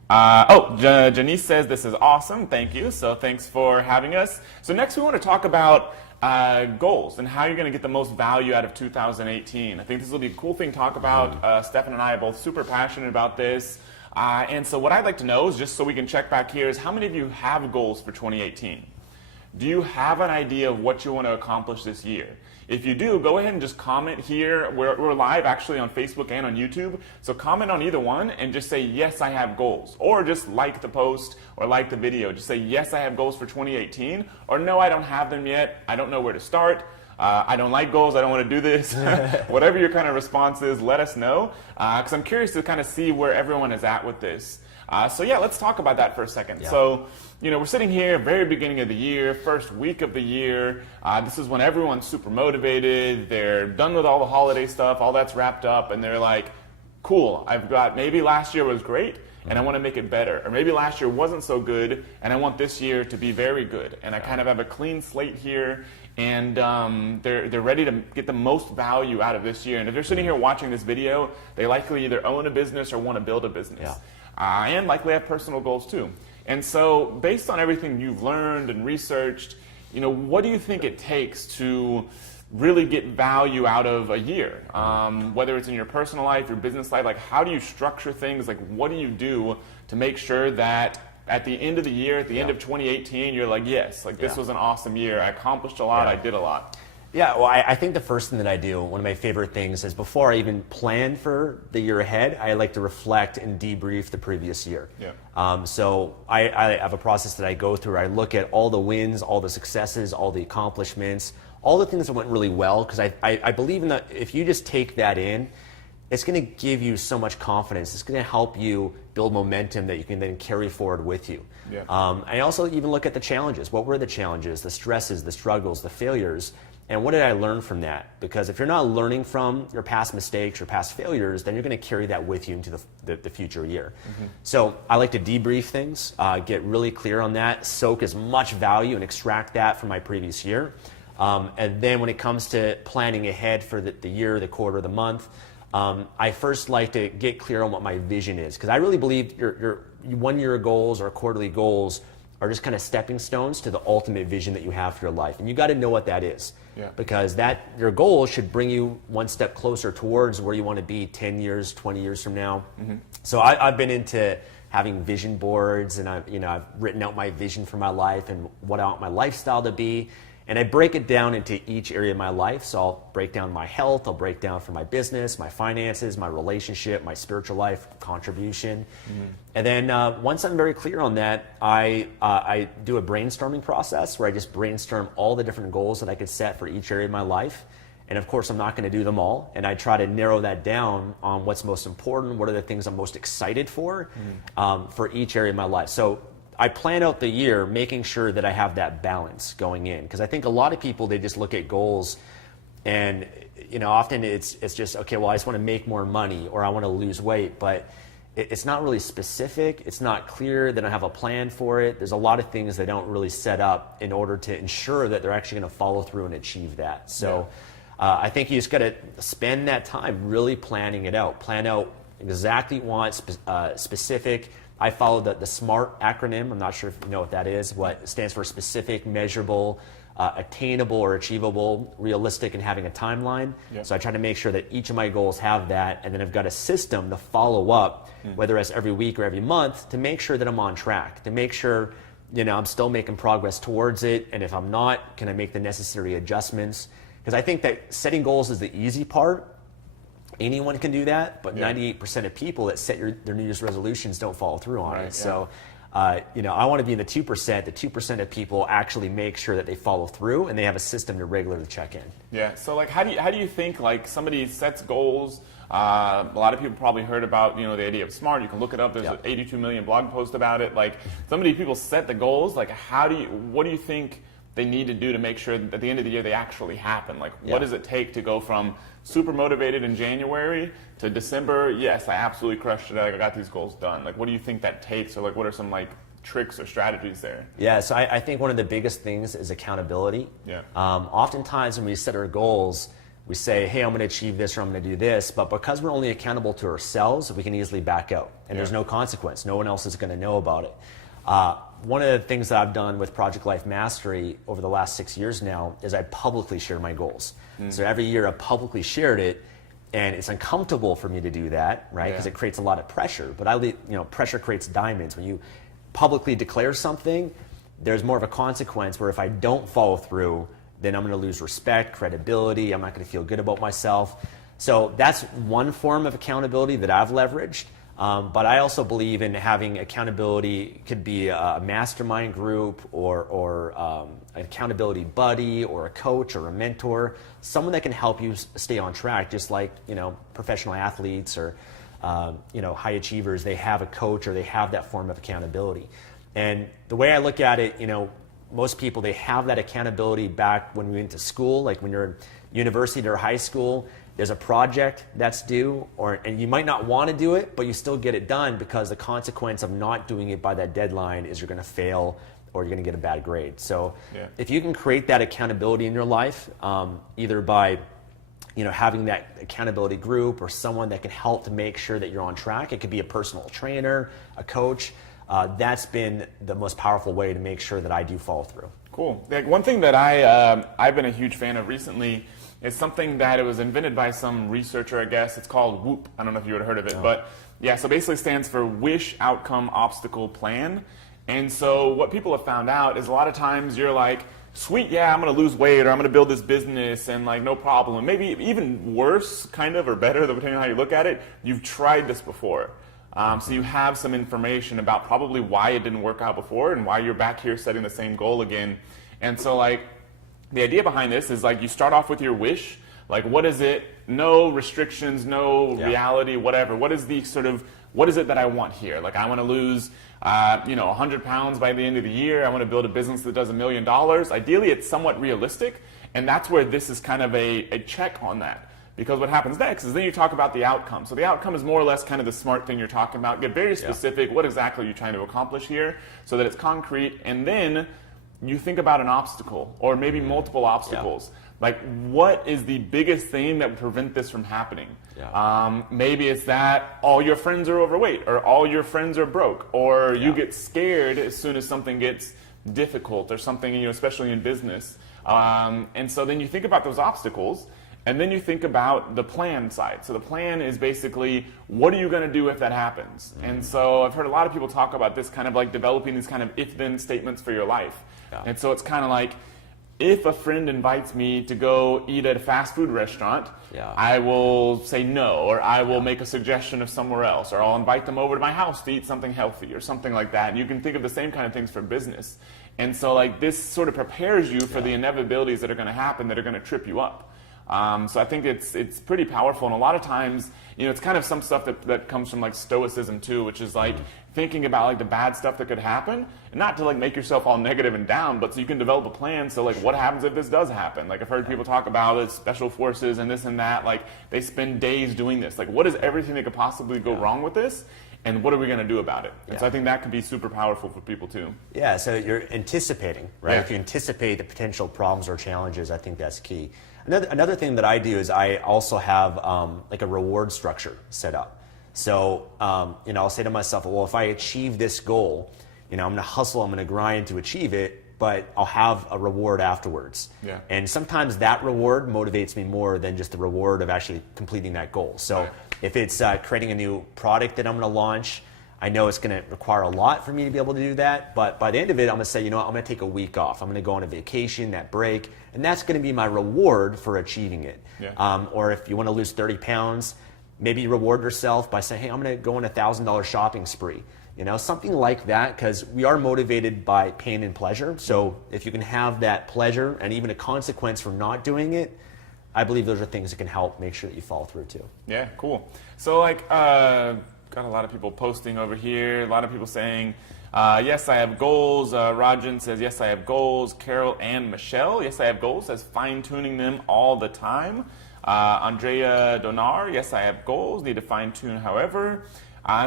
Janice says this is awesome, thank you. So thanks for having us. So next we want to talk about goals and how you're going to get the most value out of 2018. I think this will be a cool thing to talk about. Stefan and I are both super passionate about this. And so what I'd like to know is, just so we can check back here, is how many of you have goals for 2018? Do you have an idea of what you want to accomplish this year? If you do, go ahead and just comment here. We're live actually on Facebook and on YouTube. So comment on either one and just say, yes, I have goals. Or just like the post or like the video. Just say, yes, I have goals for 2018. Or no, I don't have them yet. I don't know where to start. I don't like goals. I don't want to do this. Whatever your kind of response is, let us know. Because I'm curious to kind of see where everyone is at with this. Let's talk about that for a second. Yeah. So, we're sitting here, very beginning of the year, first week of the year. This is when everyone's super motivated. They're done with all the holiday stuff. All that's wrapped up. And they're like, cool, I've got, maybe last year was great, and I want to make it better. Or maybe last year wasn't so good, and I want this year to be very good. And I kind of have a clean slate here, and they're ready to get the most value out of this year. And if they're sitting here watching this video, they likely either own a business or want to build a business. And likely have personal goals too. And so based on everything you've learned and researched, what do you think it takes to really get value out of a year? Whether it's in your personal life, your business life, like how do you structure things? Like what do you do to make sure that at the end of the year, at the end of 2018, you're like, yes, like this was an awesome year. I accomplished a lot. I did a lot. Yeah, well, I think the first thing that I do, one of my favorite things is before I even plan for the year ahead, I like to reflect and debrief the previous year. So I have a process that I go through. I look at all the wins, all the successes, all the accomplishments, all the things that went really well, because I believe in that if you just take that in, it's going to give you so much confidence. It's going to help you build momentum that you can then carry forward with you. I also even look at the challenges. What were the challenges, the stresses, the struggles, the failures? And what did I learn from that? Because if you're not learning from your past mistakes or past failures, then you're going to carry that with you into the future year. So I like to debrief things, get really clear on that, soak as much value and extract that from my previous year. And then when it comes to planning ahead for the year, the quarter, the month, I first like to get clear on what my vision is. Because I really believe your 1 year goals or quarterly goals are just kind of stepping stones to the ultimate vision that you have for your life. And you got to know what that is. Because your goal should bring you one step closer towards where you want to be 10 years, 20 years from now. So I've been into having vision boards, and I've written out my vision for my life and what I want my lifestyle to be. And I break it down into each area of my life. So I'll break down my health, I'll break down for my business, my finances, my relationship, my spiritual life, contribution. And then once I'm very clear on that, I do a brainstorming process where I just brainstorm all the different goals that I could set for each area of my life. And of course, I'm not going to do them all. And I try to narrow that down on what's most important, what are the things I'm most excited for each area of my life. So I plan out the year making sure that I have that balance going in, because I think a lot of people, they just look at goals and often it's just, okay, well, I just want to make more money or I want to lose weight, but it's not really specific. It's not clear. They don't have a plan for it. There's a lot of things they don't really set up in order to ensure that they're actually going to follow through and achieve that. So I think you just got to spend that time really planning it out. Plan out exactly what you want, specific. I follow the SMART acronym. I'm not sure if you know what that is. What stands for specific, measurable, attainable or achievable, realistic, and having a timeline. So I try to make sure that each of my goals have that, and then I've got a system to follow up, whether it's every week or every month, to make sure that I'm on track, to make sure I'm still making progress towards it, and if I'm not, can I make the necessary adjustments? Because I think that setting goals is the easy part. Anyone can do that, but 98% of people that set their New Year's resolutions don't follow through on it. So, I want to be in the 2%. The 2% of people actually make sure that they follow through and they have a system to regularly check in. So, like, how do you think like somebody sets goals? A lot of people probably heard about the idea of SMART. You can look it up. There's an 82 million blog post about it. Like, so many people set the goals. Like, what do you think they need to do to make sure that at the end of the year they actually happen? Like, what does it take to go from super motivated in January to December? Yes, I absolutely crushed it. Like, I got these goals done. Like, what do you think that takes, or like, what are some like tricks or strategies there? So I think one of the biggest things is accountability. Oftentimes when we set our goals, we say, hey, I'm going to achieve this or I'm going to do this, but because we're only accountable to ourselves, we can easily back out, and there's no consequence. No one else is going to know about it. One of the things that I've done with Project Life Mastery over the last 6 years now is I publicly share my goals. So every year I publicly shared it, and it's uncomfortable for me to do that, right? Because it creates a lot of pressure. But pressure creates diamonds. When you publicly declare something, there's more of a consequence where if I don't follow through, then I'm going to lose respect, credibility. I'm not going to feel good about myself. So that's one form of accountability that I've leveraged. But I also believe in having accountability. It could be a mastermind group or an accountability buddy or a coach or a mentor, someone that can help you stay on track, just like professional athletes or high achievers. They have a coach or they have that form of accountability. And the way I look at it, most people, they have that accountability back when we went to school, like when you're in university or high school. there's a project that's due, and you might not want to do it, but you still get it done because the consequence of not doing it by that deadline is you're going to fail or you're going to get a bad grade. So if you can create that accountability in your life, either by having that accountability group or someone that can help to make sure that you're on track. It could be a personal trainer, a coach. That's been the most powerful way to make sure that I do follow through. Cool. Like one thing that I've been a huge fan of recently is something that it was invented by some researcher, I guess. It's called WOOP. I don't know if you would have heard of it, but yeah, so basically stands for Wish Outcome Obstacle Plan. And so what people have found out is a lot of times you're like, sweet, yeah, I'm going to lose weight or I'm going to build this business and like no problem. And maybe even worse, kind of, or better, depending on how you look at it, you've tried this before. So you have some information about probably why it didn't work out before and why you're back here setting the same goal again. And so like the idea behind this is like you start off with your wish. Like what is it? No restrictions, no reality, whatever. What is the sort of, what is it that I want here? Like I want to lose 100 pounds by the end of the year. I want to build a business that does $1 million. Ideally, it's somewhat realistic, and that's where this is kind of a check on that. Because what happens next is then you talk about the outcome. So the outcome is more or less kind of the smart thing you're talking about. Get very specific. What exactly are you trying to accomplish here so that it's concrete, and then you think about an obstacle or maybe multiple obstacles. Like, what is the biggest thing that would prevent this from happening? Maybe it's that all your friends are overweight, or all your friends are broke, or you get scared as soon as something gets difficult or something, especially in business. And so then you think about those obstacles, and then you think about the plan side. So the plan is basically, what are you going to do if that happens? And so I've heard a lot of people talk about this kind of like developing these kind of if-then statements for your life. And so it's kind of like, if a friend invites me to go eat at a fast food restaurant, I will say no, or I will make a suggestion of somewhere else, or I'll invite them over to my house to eat something healthy or something like that. And you can think of the same kind of things for business. And so like this sort of prepares you for the inevitabilities that are going to happen that are going to trip you up. So I think it's pretty powerful, and a lot of times, it's kind of some stuff that comes from like stoicism too, which is like thinking about like the bad stuff that could happen, and not to like make yourself all negative and down, but so you can develop a plan. So like, what happens if this does happen? Like I've heard people talk about special forces and this and that. Like they spend days doing this. Like what is everything that could possibly go wrong with this? And what are we going to do about it? And so I think that could be super powerful for people too. Yeah, so you're anticipating, right? If you anticipate the potential problems or challenges, I think that's key. Another thing that I do is I also have like a reward structure set up. So I'll say to myself, well, if I achieve this goal, I'm going to hustle, I'm going to grind to achieve it, but I'll have a reward afterwards. And sometimes that reward motivates me more than just the reward of actually completing that goal. So if it's creating a new product that I'm going to launch, I know it's going to require a lot for me to be able to do that, but by the end of it, I'm going to say, I'm going to take a week off. I'm going to go on a vacation, that break, and that's going to be my reward for achieving it. Or if you want to lose 30 pounds, maybe reward yourself by saying, hey, I'm going to go on a $1,000 shopping spree. Something like that, because we are motivated by pain and pleasure. So if you can have that pleasure and even a consequence for not doing it, I believe those are things that can help make sure that you follow through too. Yeah, cool. So like, got a lot of people posting over here. A lot of people saying, yes, I have goals. Rajan says, yes, I have goals. Carol and Michelle, yes, I have goals, says fine-tuning them all the time. Andrea Donar, yes, I have goals. Need to fine-tune, however.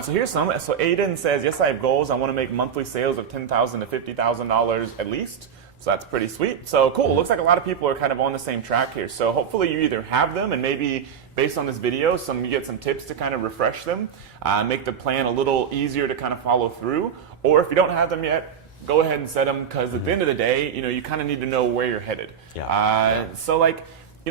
So here's some. So Aiden says, yes, I have goals. I want to make monthly sales of $10,000 to $50,000 at least. So that's pretty sweet. So cool. Looks like a lot of people are kind of on the same track here. So hopefully you either have them, and maybe based on this video, you get some tips to kind of refresh them, make the plan a little easier to kind of follow through. Or if you don't have them yet, go ahead and set them, because at the end of the day, you kind of need to know where you're headed. So like,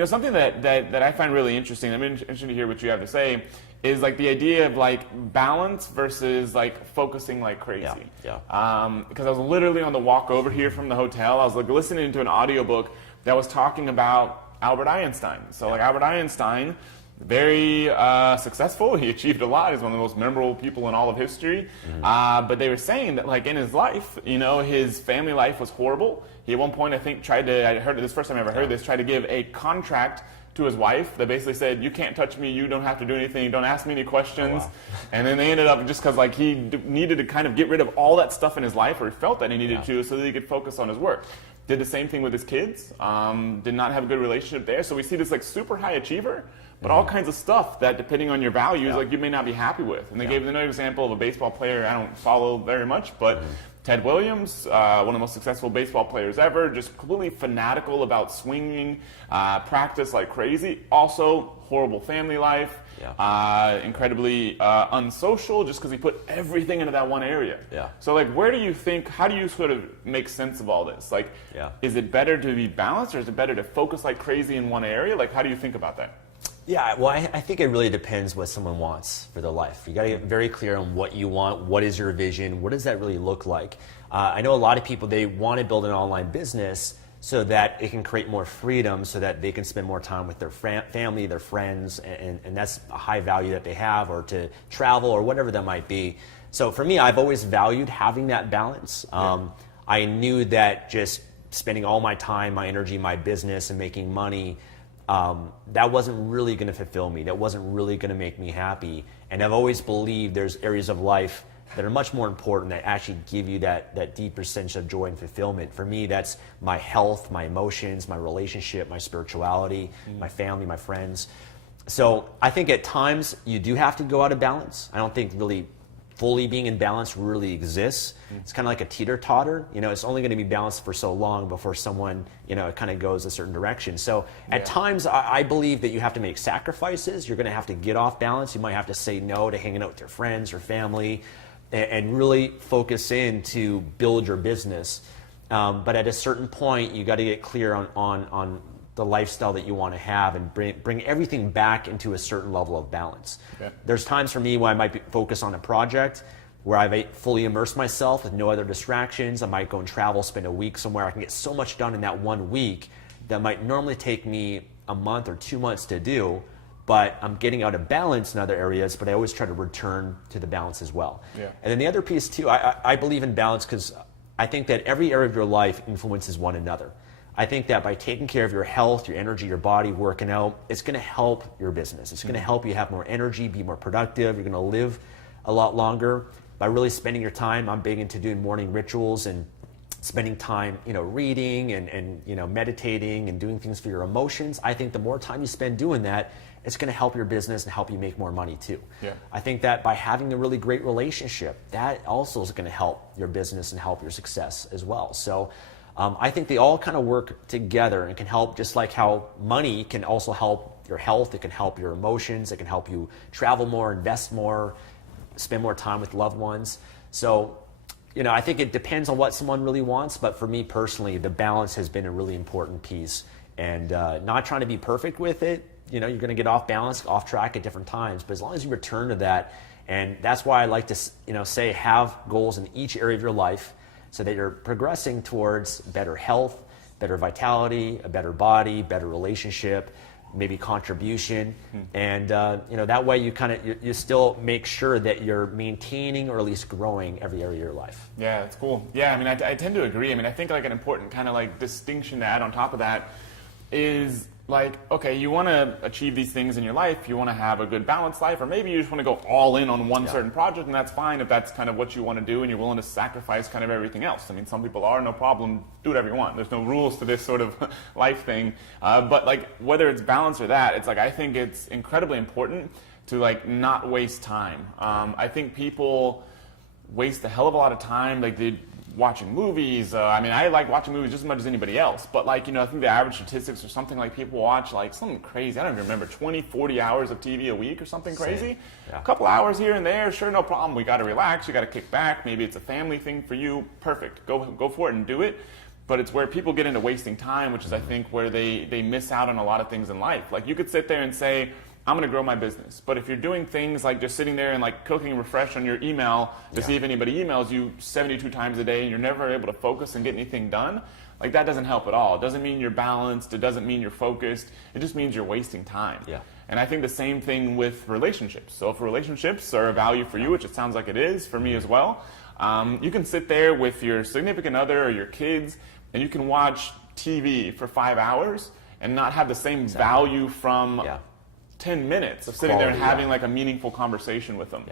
something that I find really interesting, I'm interested to hear what you have to say, is like the idea of like balance versus like focusing like crazy. Because I was literally on the walk over here from the hotel, I was like listening to an audiobook that was talking about Albert Einstein. So like Albert Einstein, very successful. He achieved a lot. He's one of the most memorable people in all of history. But they were saying that like in his life, his family life was horrible. He at one point, I think, I heard it this first time I ever heard this, tried to give a contract to his wife that basically said, you can't touch me, you don't have to do anything, don't ask me any questions. And then they ended up, just because like he needed to kind of get rid of all that stuff in his life, or he felt that he needed to, so that he could focus on his work. did the same thing with his kids, did not have a good relationship there. So we see this like super high achiever, but all kinds of stuff that depending on your values, like you may not be happy with. And they gave another example of a baseball player I don't follow very much, but Ted Williams, one of the most successful baseball players ever, just completely fanatical about swinging, practice like crazy. Also, horrible family life, incredibly unsocial, just because he put everything into that one area. So, like, how do you sort of make sense of all this? Like, is it better to be balanced, or is it better to focus like crazy in one area? Like, how do you think about that? Yeah, well, I think it really depends what someone wants for their life. You got to get very clear on what you want. What is your vision? What does that really look like? I know a lot of people, they want to build an online business so that it can create more freedom, so that they can spend more time with their family, their friends, and that's a high value that they have, or to travel, or whatever that might be. So for me, I've always valued having that balance. I knew that just spending all my time, my energy, my business, and making money, that wasn't really going to fulfill me. That wasn't really going to make me happy. And I've always believed there's areas of life that are much more important, that actually give you that deeper sense of joy and fulfillment. For me, that's my health, my emotions, my relationship, my spirituality, my family, my friends. So I think at times you do have to go out of balance. I don't think really fully being in balance really exists. It's kind of like a teeter-totter. It's only going to be balanced for so long before someone, it kind of goes a certain direction. So at times I believe that you have to make sacrifices. You're going to have to get off balance. You might have to say no to hanging out with your friends or family, and really focus in to build your business. But at a certain point, you got to get clear on the lifestyle that you want to have, and bring everything back into a certain level of balance. There's times for me when I might focus on a project where I've fully immersed myself with no other distractions. I might go and travel, spend a week somewhere. I can get so much done in that 1 week that might normally take me a month or 2 months to do, but I'm getting out of balance in other areas, but I always try to return to the balance as well. And then the other piece too, I believe in balance because I think that every area of your life influences one another. I think that by taking care of your health, your energy, your body, working out, it's going to help your business. It's going to help you have more energy, be more productive. You're going to live a lot longer by really spending your time. I'm big into doing morning rituals and spending time, reading and meditating and doing things for your emotions. I think the more time you spend doing that, it's going to help your business and help you make more money too. I think that by having a really great relationship, that also is going to help your business and help your success as well. So I think they all kind of work together and can help, just like how money can also help your health. It can help your emotions. It can help you travel more, invest more, spend more time with loved ones. So, I think it depends on what someone really wants. But for me personally, the balance has been a really important piece, and not trying to be perfect with it. You're going to get off balance, off track at different times. But as long as you return to that, and that's why I like to, say have goals in each area of your life, so that you're progressing towards better health, better vitality, a better body, better relationship, maybe contribution. And that way you still make sure that you're maintaining or at least growing every area of your life. Yeah, that's cool. Yeah, I tend to agree. I think like an important kind of like distinction to add on top of that is like, okay, you want to achieve these things in your life, you want to have a good balanced life, or maybe you just want to go all in on one certain project, and that's fine if that's kind of what you want to do and you're willing to sacrifice kind of everything else. Some people are, no problem, do whatever you want. There's no rules to this sort of life thing. But like whether it's balance or that, it's like I think it's incredibly important to like not waste time. I think people waste a hell of a lot of time. Like watching movies. I like watching movies just as much as anybody else. But I think the average statistics are something like people watch like something crazy. I don't even remember, 20, 40 hours of TV a week or something crazy. A couple hours here and there, sure, no problem. We got to relax. You got to kick back. Maybe it's a family thing for you. Perfect. Go for it and do it. But it's where people get into wasting time, which is I think where they miss out on a lot of things in life. Like you could sit there and say, I'm going to grow my business. But if you're doing things like just sitting there and like clicking refresh on your email to see if anybody emails you 72 times a day and you're never able to focus and get anything done, like that doesn't help at all. It doesn't mean you're balanced. It doesn't mean you're focused. It just means you're wasting time. And I think the same thing with relationships. So if relationships are a value for you, which it sounds like it is for me as well, you can sit there with your significant other or your kids and you can watch TV for 5 hours and not have the same value from 10 minutes of sitting there and having like a meaningful conversation with them.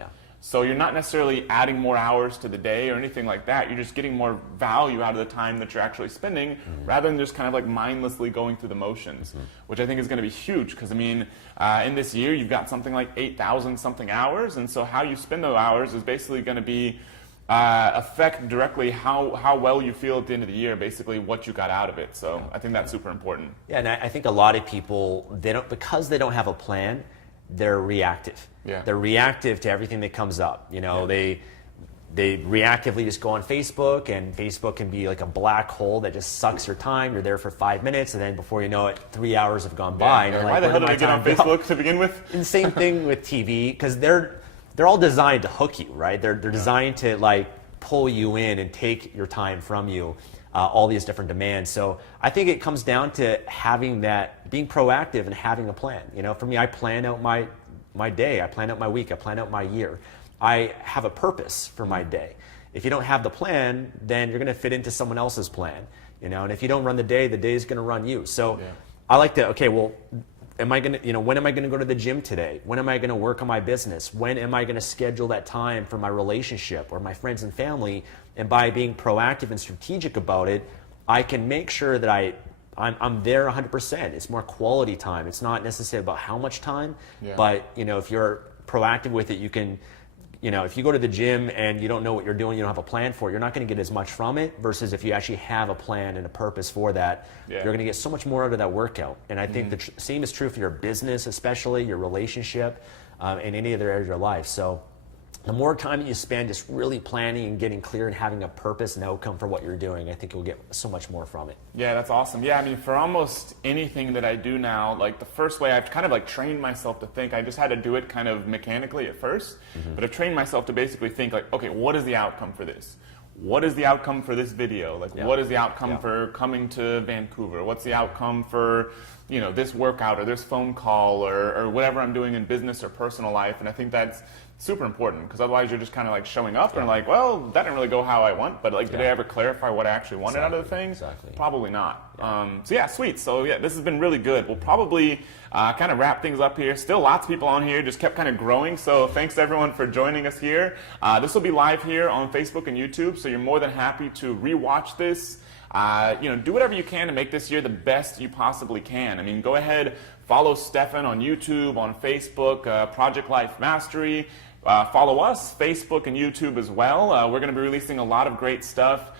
So you're not necessarily adding more hours to the day or anything like that. You're just getting more value out of the time that you're actually spending rather than just kind of like mindlessly going through the motions, which I think is going to be huge because, I mean, in this year, you've got something like 8,000 something hours. And so how you spend those hours is basically going to be affect directly how well you feel at the end of the year, basically what you got out of it. So I think that's super important. Yeah, and I think a lot of people, because they don't have a plan, they're reactive. Yeah. They're reactive to everything that comes up. You know, they reactively just go on Facebook, and Facebook can be like a black hole that just sucks your time. You're there for 5 minutes, and then before you know it, 3 hours have gone by. And you're Why like, the hell where did I get on Facebook to begin with? And same thing with TV, because they're all designed to hook you, right? They're designed to like pull you in and take your time from you. All these different demands. So I think it comes down to having that, being proactive and having a plan. You know, for me, I plan out my day, I plan out my week, I plan out my year. I have a purpose for my day. If you don't have the plan, then you're gonna fit into someone else's plan. You know, and if you don't run the day is gonna run you. So I like to, okay, well, when am I gonna go to the gym today? When am I gonna work on my business? When am I gonna schedule that time for my relationship or my friends and family? And by being proactive and strategic about it, I can make sure that I'm there 100%. It's more quality time. It's not necessarily about how much time, but you know, if you're proactive with it, you can, you know, if you go to the gym and you don't know what you're doing, you don't have a plan for it, you're not going to get as much from it versus if you actually have a plan and a purpose for that, you're going to get so much more out of that workout. And I think the same is true for your business, especially your relationship, and any other area of your life. So the more time that you spend just really planning and getting clear and having a purpose and outcome for what you're doing, I think you'll get so much more from it. Yeah, that's awesome. Yeah, I mean, for almost anything that I do now, like the first way I've kind of like trained myself to think, I just had to do it kind of mechanically at first, but I've trained myself to basically think like, okay, what is the outcome for this? What is the outcome for this video? Like, what is the outcome for coming to Vancouver? What's the outcome for, you know, this workout or this phone call or whatever I'm doing in business or personal life? And I think that's super important because otherwise you're just kind of like showing up and like, well, that didn't really go how I want, but like, did I ever clarify what I actually wanted out of the thing? Probably not. So yeah, sweet. So yeah, this has been really good. We'll probably kind of wrap things up here. Still lots of people on here, just kept kind of growing. So thanks everyone for joining us here. This will be live here on Facebook and YouTube. So you're more than happy to rewatch this. You know, do whatever you can to make this year the best you possibly can. I mean, go ahead, follow Stefan on YouTube, on Facebook, Project Life Mastery. Follow us, Facebook and YouTube as well. We're going to be releasing a lot of great stuff.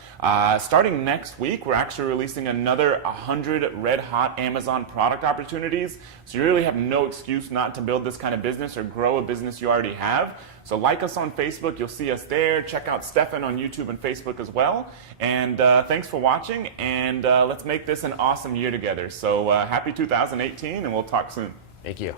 Starting next week, we're actually releasing another 100 red-hot Amazon product opportunities. So you really have no excuse not to build this kind of business or grow a business you already have. So like us on Facebook, you'll see us there. Check out Stefan on YouTube and Facebook as well. And thanks for watching, and let's make this an awesome year together. So happy 2018, and we'll talk soon. Thank you.